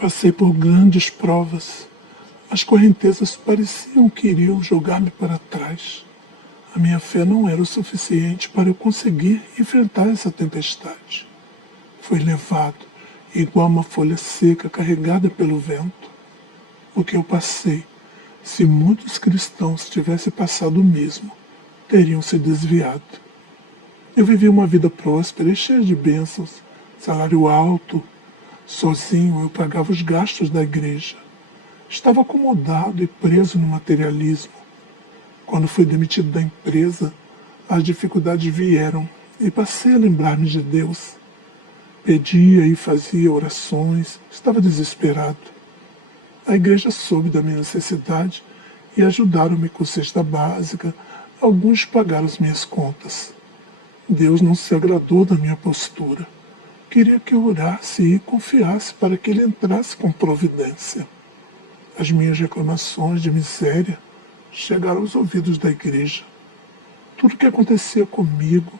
Passei por grandes provas. As correntezas pareciam que iriam jogar-me para trás. A minha fé não era o suficiente para eu conseguir enfrentar essa tempestade. Fui levado, igual uma folha seca carregada pelo vento. O que eu passei, se muitos cristãos tivessem passado o mesmo, teriam se desviado. Eu vivi uma vida próspera e cheia de bênçãos, salário alto. Sozinho eu pagava os gastos da igreja. Estava acomodado e preso no materialismo. Quando fui demitido da empresa, as dificuldades vieram e passei a lembrar-me de Deus. Pedia e fazia orações, estava desesperado. A igreja soube da minha necessidade e ajudaram-me com cesta básica, alguns pagaram as minhas contas. Deus não se agradou da minha postura. Queria que eu orasse e confiasse para que Ele entrasse com providência. As minhas reclamações de miséria chegaram aos ouvidos da igreja. Tudo o que acontecia comigo,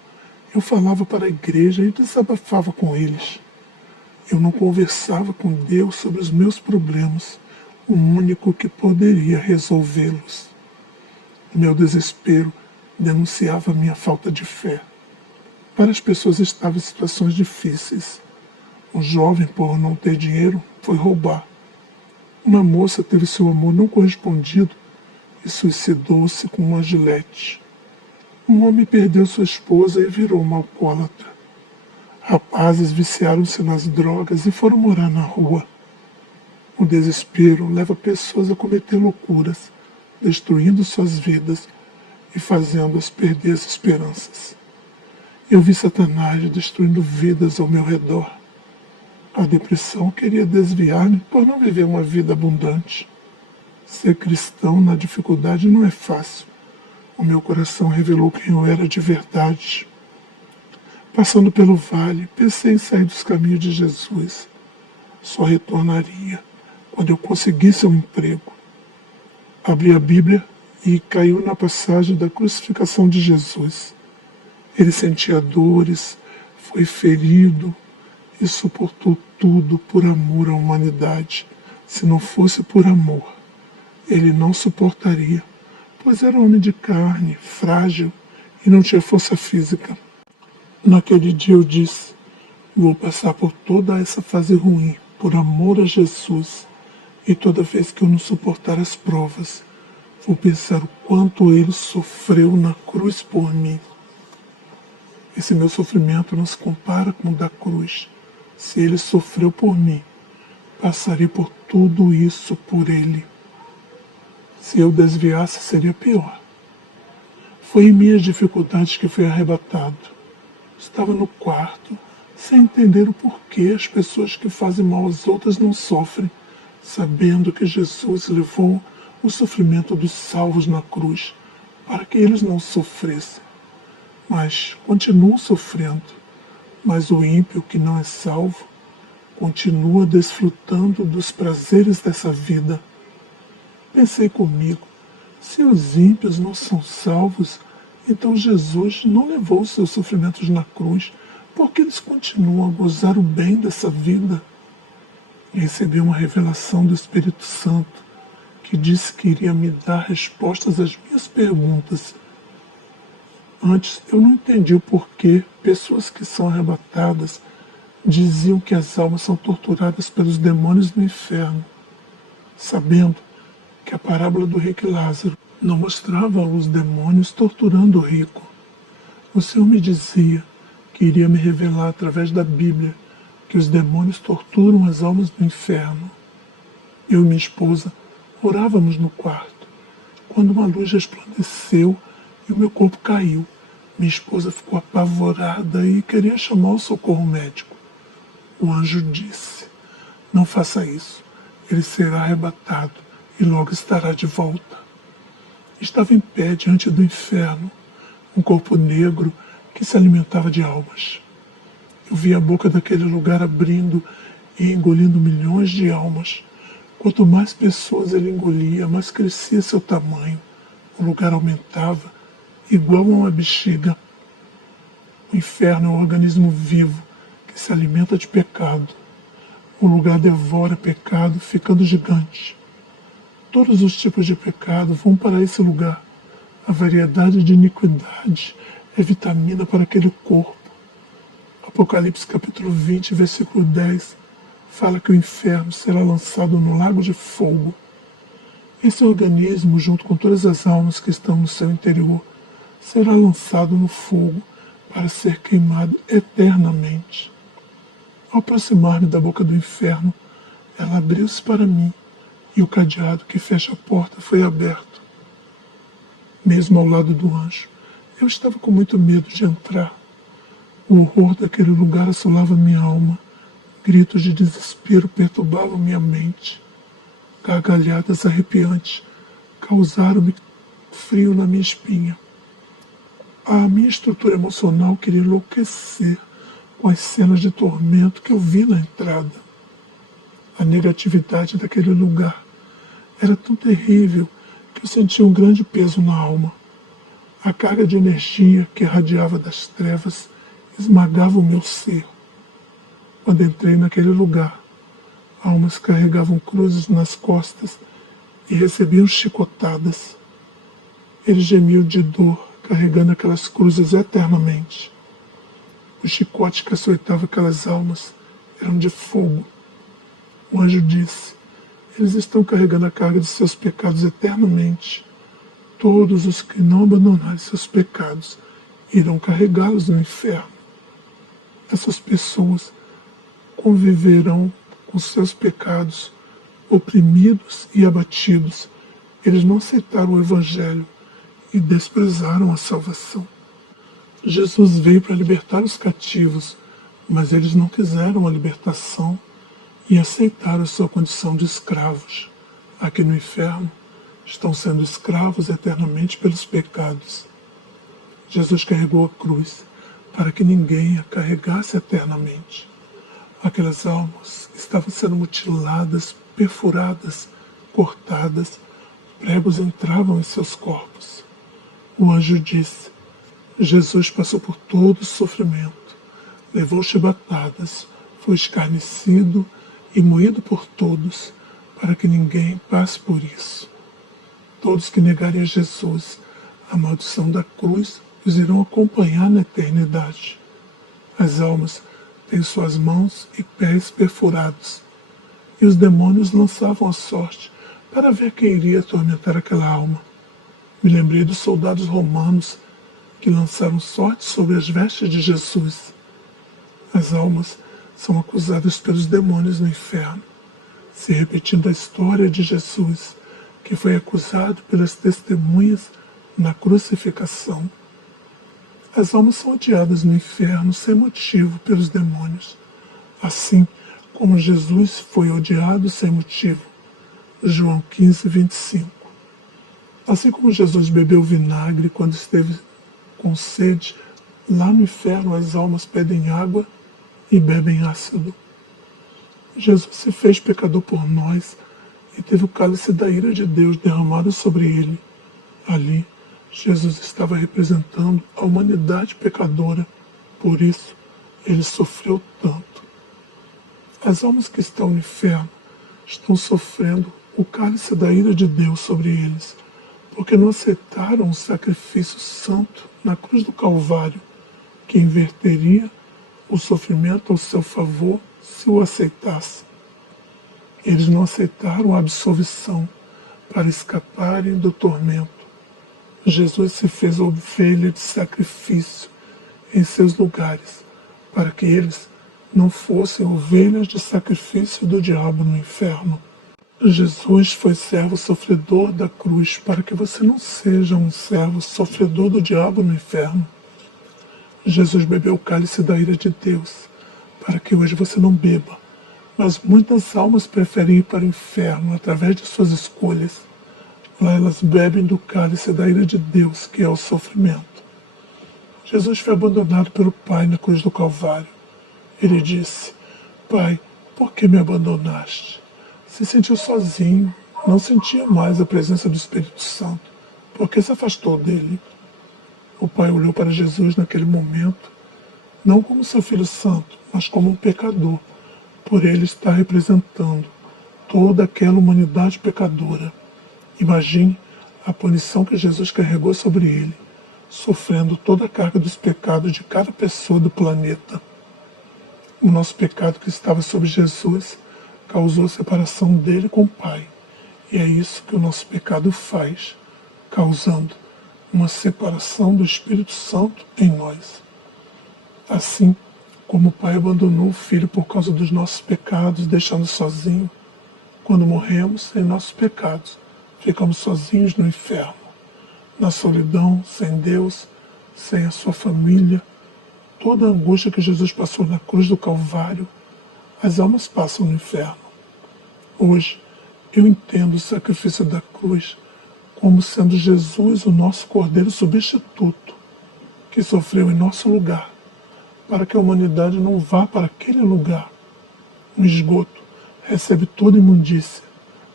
eu falava para a igreja e desabafava com eles. Eu não conversava com Deus sobre os meus problemas, o único que poderia resolvê-los. Meu desespero denunciava minha falta de fé. Várias pessoas estavam em situações difíceis. Um jovem, por não ter dinheiro, foi roubar. Uma moça teve seu amor não correspondido e suicidou-se com uma gilete. Um homem perdeu sua esposa e virou uma alcoólatra. Rapazes viciaram-se nas drogas e foram morar na rua. O desespero leva pessoas a cometer loucuras, destruindo suas vidas e fazendo-as perder as esperanças. Eu vi Satanás destruindo vidas ao meu redor. A depressão queria desviar-me por não viver uma vida abundante. Ser cristão na dificuldade não é fácil. O meu coração revelou quem eu era de verdade. Passando pelo vale, pensei em sair dos caminhos de Jesus. Só retornaria quando eu conseguisse um emprego. Abri a Bíblia e caiu na passagem da crucificação de Jesus. Ele sentia dores, foi ferido e suportou tudo por amor à humanidade. Se não fosse por amor, ele não suportaria, pois era homem de carne, frágil e não tinha força física. Naquele dia eu disse, vou passar por toda essa fase ruim, por amor a Jesus, e toda vez que eu não suportar as provas, vou pensar o quanto ele sofreu na cruz por mim. Esse meu sofrimento não se compara com o da cruz. Se ele sofreu por mim, passarei por tudo isso por ele. Se eu desviasse, seria pior. Foi em minhas dificuldades que fui arrebatado. Estava no quarto, sem entender o porquê as pessoas que fazem mal às outras não sofrem, sabendo que Jesus levou o sofrimento dos salvos na cruz, para que eles não sofressem. Mas continuam sofrendo. Mas o ímpio que não é salvo continua desfrutando dos prazeres dessa vida. Pensei comigo, se os ímpios não são salvos, então Jesus não levou os seus sofrimentos na cruz, porque eles continuam a gozar o bem dessa vida. E recebi uma revelação do Espírito Santo, que disse que iria me dar respostas às minhas perguntas. Antes eu não entendi o porquê pessoas que são arrebatadas diziam que as almas são torturadas pelos demônios do inferno, sabendo que a parábola do rico e Lázaro não mostrava os demônios torturando o rico. O Senhor me dizia que iria me revelar através da Bíblia que os demônios torturam as almas do inferno. Eu e minha esposa orávamos no quarto, quando uma luz resplandeceu e o meu corpo caiu. Minha esposa ficou apavorada e queria chamar o socorro médico. O anjo disse, não faça isso, ele será arrebatado e logo estará de volta. Estava em pé diante do inferno, um corpo negro que se alimentava de almas. Eu vi a boca daquele lugar abrindo e engolindo milhões de almas. Quanto mais pessoas ele engolia, mais crescia seu tamanho. O lugar aumentava, igual a uma bexiga. O inferno é um organismo vivo que se alimenta de pecado. O lugar devora pecado, ficando gigante. Todos os tipos de pecado vão para esse lugar. A variedade de iniquidade é vitamina para aquele corpo. Apocalipse capítulo 20, versículo 10, fala que o inferno será lançado no lago de fogo. Esse organismo, junto com todas as almas que estão no seu interior, será lançado no fogo para ser queimado eternamente. Ao aproximar-me da boca do inferno, ela abriu-se para mim e o cadeado que fecha a porta foi aberto. Mesmo ao lado do anjo, eu estava com muito medo de entrar. O horror daquele lugar assolava minha alma. Gritos de desespero perturbavam minha mente. Gargalhadas arrepiantes causaram-me frio na minha espinha. A minha estrutura emocional queria enlouquecer com as cenas de tormento que eu vi na entrada. A negatividade daquele lugar era tão terrível que eu sentia um grande peso na alma. A carga de energia que irradiava das trevas esmagava o meu ser. Quando entrei naquele lugar, almas carregavam cruzes nas costas e recebiam chicotadas. Eles gemiam de dor, carregando aquelas cruzes eternamente. Os chicotes que açoitavam aquelas almas eram de fogo. O anjo disse: eles estão carregando a carga de seus pecados eternamente. Todos os que não abandonarem seus pecados irão carregá-los no inferno. Essas pessoas conviverão com seus pecados, oprimidos e abatidos. Eles não aceitaram o Evangelho e desprezaram a salvação. Jesus veio para libertar os cativos, mas eles não quiseram a libertação e aceitaram sua condição de escravos. Aqui no inferno, estão sendo escravos eternamente pelos pecados. Jesus carregou a cruz para que ninguém a carregasse eternamente. Aquelas almas estavam sendo mutiladas, perfuradas, cortadas, pregos entravam em seus corpos. O anjo disse: Jesus passou por todo o sofrimento, levou chibatadas, foi escarnecido e moído por todos, para que ninguém passe por isso. Todos que negarem a Jesus, a maldição da cruz os irão acompanhar na eternidade. As almas têm suas mãos e pés perfurados, e os demônios lançavam a sorte para ver quem iria atormentar aquela alma. Me lembrei dos soldados romanos que lançaram sorte sobre as vestes de Jesus. As almas são acusadas pelos demônios no inferno, se repetindo a história de Jesus, que foi acusado pelas testemunhas na crucificação. As almas são odiadas no inferno sem motivo pelos demônios, assim como Jesus foi odiado sem motivo. João 15, 25. Assim como Jesus bebeu vinagre quando esteve com sede, lá no inferno as almas pedem água e bebem ácido. Jesus se fez pecador por nós e teve o cálice da ira de Deus derramado sobre ele. Ali, Jesus estava representando a humanidade pecadora, por isso ele sofreu tanto. As almas que estão no inferno estão sofrendo o cálice da ira de Deus sobre eles, porque não aceitaram o sacrifício santo na cruz do Calvário, que inverteria o sofrimento ao seu favor se o aceitasse. Eles não aceitaram a absolvição para escaparem do tormento. Jesus se fez ovelha de sacrifício em seus lugares, para que eles não fossem ovelhas de sacrifício do diabo no inferno. Jesus foi servo sofredor da cruz para que você não seja um servo sofredor do diabo no inferno. Jesus bebeu o cálice da ira de Deus para que hoje você não beba, mas muitas almas preferem ir para o inferno através de suas escolhas. Lá elas bebem do cálice da ira de Deus, que é o sofrimento. Jesus foi abandonado pelo Pai na cruz do Calvário. Ele disse: Pai, por que me abandonaste? Se sentiu sozinho, não sentia mais a presença do Espírito Santo. Por que se afastou dele? O Pai olhou para Jesus naquele momento, não como seu Filho Santo, mas como um pecador, por ele estar representando toda aquela humanidade pecadora. Imagine a punição que Jesus carregou sobre ele, sofrendo toda a carga dos pecados de cada pessoa do planeta. O nosso pecado que estava sobre Jesus causou a separação dele com o Pai. E é isso que o nosso pecado faz, causando uma separação do Espírito Santo em nós. Assim como o Pai abandonou o Filho por causa dos nossos pecados, deixando sozinho, quando morremos em nossos pecados, ficamos sozinhos no inferno, na solidão, sem Deus, sem a sua família. Toda a angústia que Jesus passou na cruz do Calvário, as almas passam no inferno. Hoje, eu entendo o sacrifício da cruz como sendo Jesus o nosso Cordeiro substituto, que sofreu em nosso lugar, para que a humanidade não vá para aquele lugar. O esgoto recebe toda imundícia,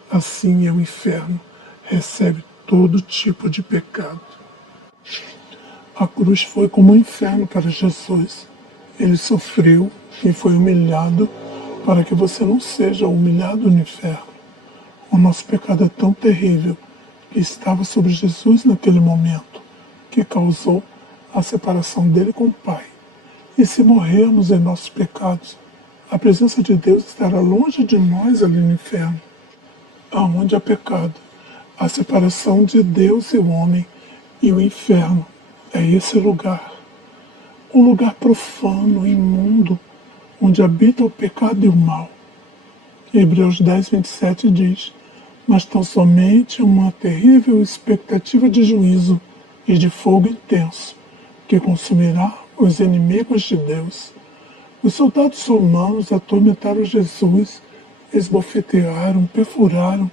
assim é o inferno, recebe todo tipo de pecado. A cruz foi como um inferno para Jesus. Ele sofreu e foi humilhado para que você não seja humilhado no inferno. O nosso pecado é tão terrível que estava sobre Jesus naquele momento, que causou a separação dele com o Pai. E se morrermos em nossos pecados, a presença de Deus estará longe de nós ali no inferno. Aonde há pecado, a separação de Deus e o homem, e o inferno é esse lugar. Um lugar profano, imundo, onde habita o pecado e o mal. Hebreus 10, 27 diz: mas tão somente uma terrível expectativa de juízo e de fogo intenso, que consumirá os inimigos de Deus. Os soldados romanos atormentaram Jesus, esbofetearam, perfuraram,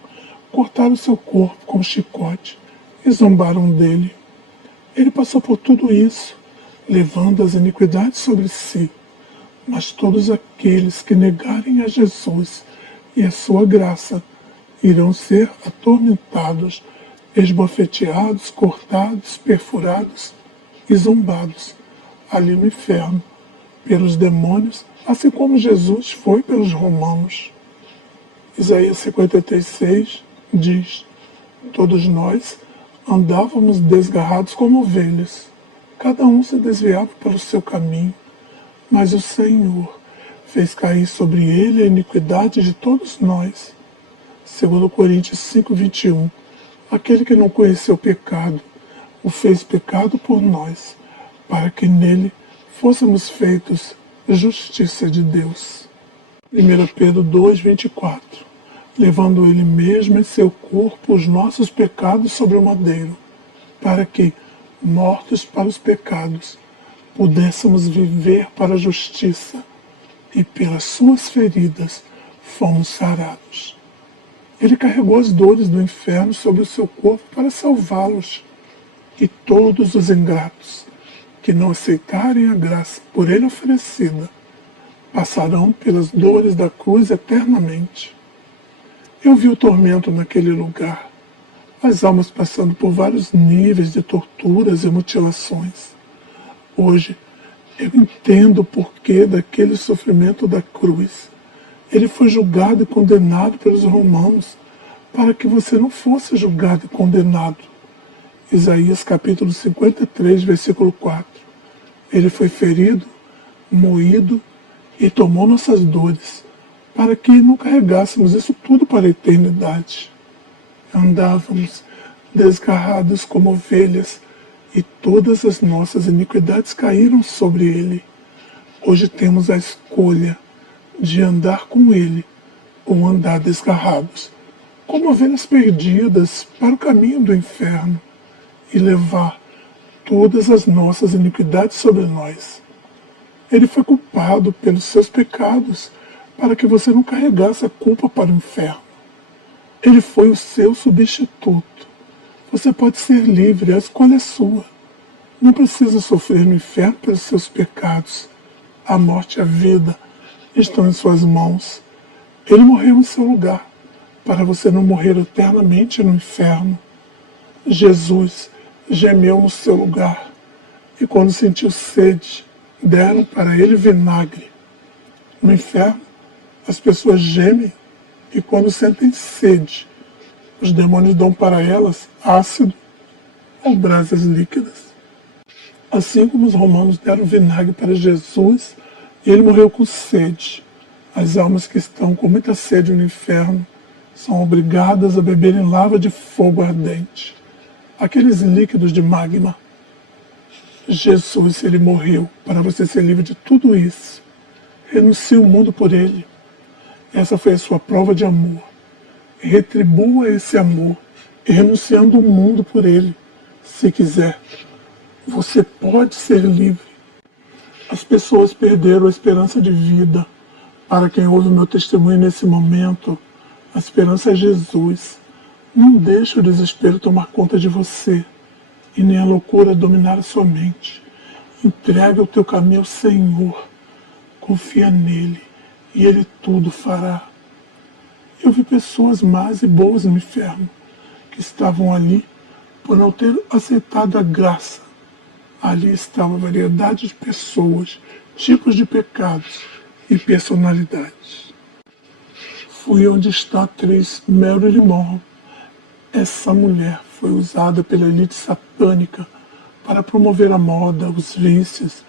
cortaram seu corpo com chicote e zombaram dele. Ele passou por tudo isso, levando as iniquidades sobre si. Mas todos aqueles que negarem a Jesus e a sua graça irão ser atormentados, esbofeteados, cortados, perfurados e zombados ali no inferno, pelos demônios, assim como Jesus foi pelos romanos. Isaías 53:6 diz: todos nós andávamos desgarrados como ovelhas, cada um se desviava pelo seu caminho, mas o Senhor fez cair sobre ele a iniquidade de todos nós. 2 Coríntios 5:21, aquele que não conheceu pecado, o fez pecado por nós, para que nele fôssemos feitos justiça de Deus. 1 Pedro 2:24, levando ele mesmo em seu corpo os nossos pecados sobre o madeiro, para que, mortos para os pecados, pudéssemos viver para a justiça, e pelas suas feridas fomos sarados. Ele carregou as dores do inferno sobre o seu corpo para salvá-los, e todos os ingratos que não aceitarem a graça por ele oferecida passarão pelas dores da cruz eternamente. Eu vi o tormento naquele lugar, as almas passando por vários níveis de torturas e mutilações. Hoje, eu entendo o porquê daquele sofrimento da cruz. Ele foi julgado e condenado pelos romanos para que você não fosse julgado e condenado. Isaías capítulo 53, versículo 4. Ele foi ferido, moído e tomou nossas dores, para que não carregássemos isso tudo para a eternidade. Andávamos desgarrados como ovelhas, e todas as nossas iniquidades caíram sobre ele. Hoje temos a escolha de andar com ele ou andar desgarrados, como ovelhas perdidas para o caminho do inferno, e levar todas as nossas iniquidades sobre nós. Ele foi culpado pelos seus pecados para que você não carregasse a culpa para o inferno. Ele foi o seu substituto. Você pode ser livre, a escolha é sua. Não precisa sofrer no inferno pelos seus pecados. A morte e a vida estão em suas mãos. Ele morreu em seu lugar, para você não morrer eternamente no inferno. Jesus gemeu no seu lugar, e quando sentiu sede, deram para ele vinagre. No inferno, As pessoas gemem e quando sentem sede, os demônios dão para elas ácido ou brasas líquidas. Assim como os romanos deram vinagre para Jesus e ele morreu com sede, as almas que estão com muita sede no inferno são obrigadas a beber em lava de fogo ardente, aqueles líquidos de magma. Jesus, ele morreu para você ser livre de tudo isso. Renuncie o mundo por ele. Essa foi a sua prova de amor. Retribua esse amor, renunciando o mundo por ele. Se quiser, você pode ser livre. As pessoas perderam a esperança de vida. Para quem ouve o meu testemunho nesse momento, a esperança é Jesus. Não deixe o desespero tomar conta de você e nem a loucura dominar a sua mente. Entrega o teu caminho ao Senhor. Confia nele e ele tudo fará. Eu vi pessoas más e boas no inferno que estavam ali por não ter aceitado a graça. Ali estava uma variedade de pessoas, tipos de pecados e personalidades. Fui onde está a atriz Marilyn Monroe. Essa mulher foi usada pela elite satânica para promover a moda, os vícios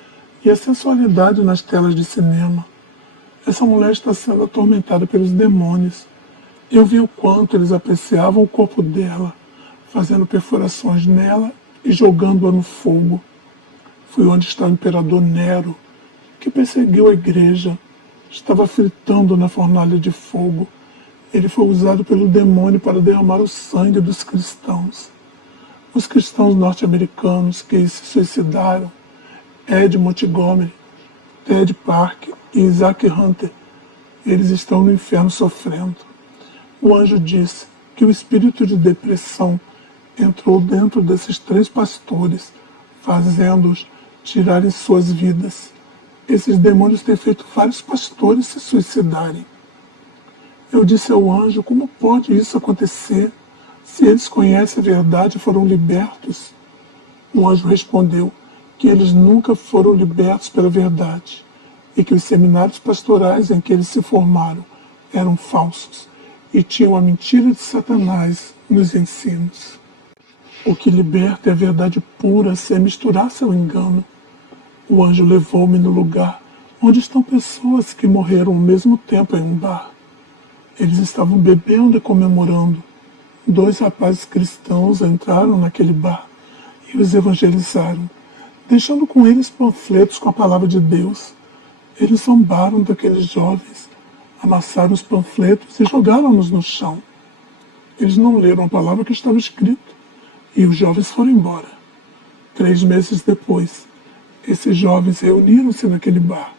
e a sensualidade nas telas de cinema. Essa mulher está sendo atormentada pelos demônios. Eu vi o quanto eles apreciavam o corpo dela, fazendo perfurações nela e jogando-a no fogo. Fui onde está o imperador Nero, que perseguiu a igreja, estava fritando na fornalha de fogo. Ele foi usado pelo demônio para derramar o sangue dos cristãos. Os cristãos norte-americanos que se suicidaram, Ed Montgomery, Ted Parker e Isaac Hunter, eles estão no inferno sofrendo. O anjo disse que o espírito de depressão entrou dentro desses 3 pastores, fazendo-os tirarem suas vidas. Esses demônios têm feito vários pastores se suicidarem. Eu disse ao anjo, como pode isso acontecer? Se eles conhecem a verdade e foram libertos. O anjo respondeu que eles nunca foram libertos pela verdade e que os seminários pastorais em que eles se formaram eram falsos e tinham a mentira de Satanás nos ensinos. O que liberta é a verdade pura sem misturar-se ao engano. O anjo levou-me no lugar onde estão pessoas que morreram ao mesmo tempo em um bar. Eles estavam bebendo e comemorando. 2 rapazes cristãos entraram naquele bar e os evangelizaram, deixando com eles panfletos com a palavra de Deus. Eles zombaram daqueles jovens, amassaram os panfletos e jogaram-nos no chão. Eles não leram a palavra que estava escrito e os jovens foram embora. 3 meses depois, esses jovens reuniram-se naquele bar.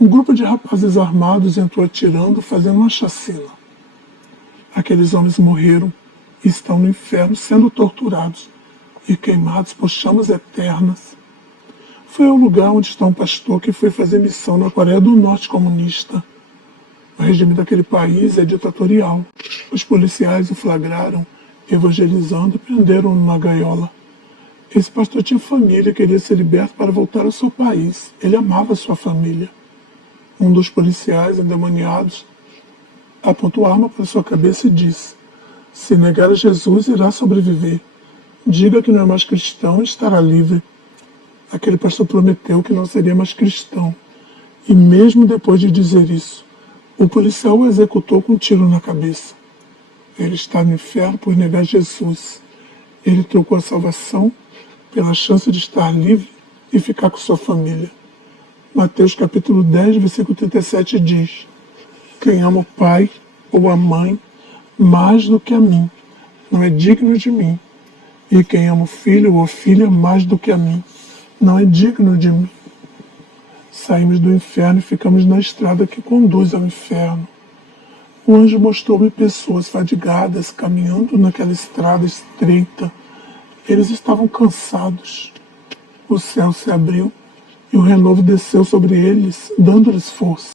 Um grupo de rapazes armados entrou atirando, fazendo uma chacina. Aqueles homens morreram e estão no inferno sendo torturados e queimados por chamas eternas. Foi ao lugar onde está um pastor que foi fazer missão na Coreia do Norte comunista. O regime daquele país é ditatorial. Os policiais o flagraram, evangelizando e prenderam numa gaiola. Esse pastor tinha família e queria ser liberto para voltar ao seu país. Ele amava sua família. Um dos policiais, endemoniados, apontou a arma para sua cabeça e disse: se negar a Jesus, irá sobreviver. Diga que não é mais cristão e estará livre. Aquele pastor prometeu que não seria mais cristão. E mesmo depois de dizer isso, o policial o executou com um tiro na cabeça. Ele está no inferno por negar Jesus. Ele trocou a salvação pela chance de estar livre e ficar com sua família. Mateus capítulo 10, versículo 37 diz: quem ama o pai ou a mãe mais do que a mim, não é digno de mim. E quem ama o filho ou a filha mais do que a mim, não é digno de mim. Saímos do inferno e ficamos na estrada que conduz ao inferno. O anjo mostrou-me pessoas fadigadas caminhando naquela estrada estreita. Eles estavam cansados. O céu se abriu e o renovo desceu sobre eles, dando-lhes força.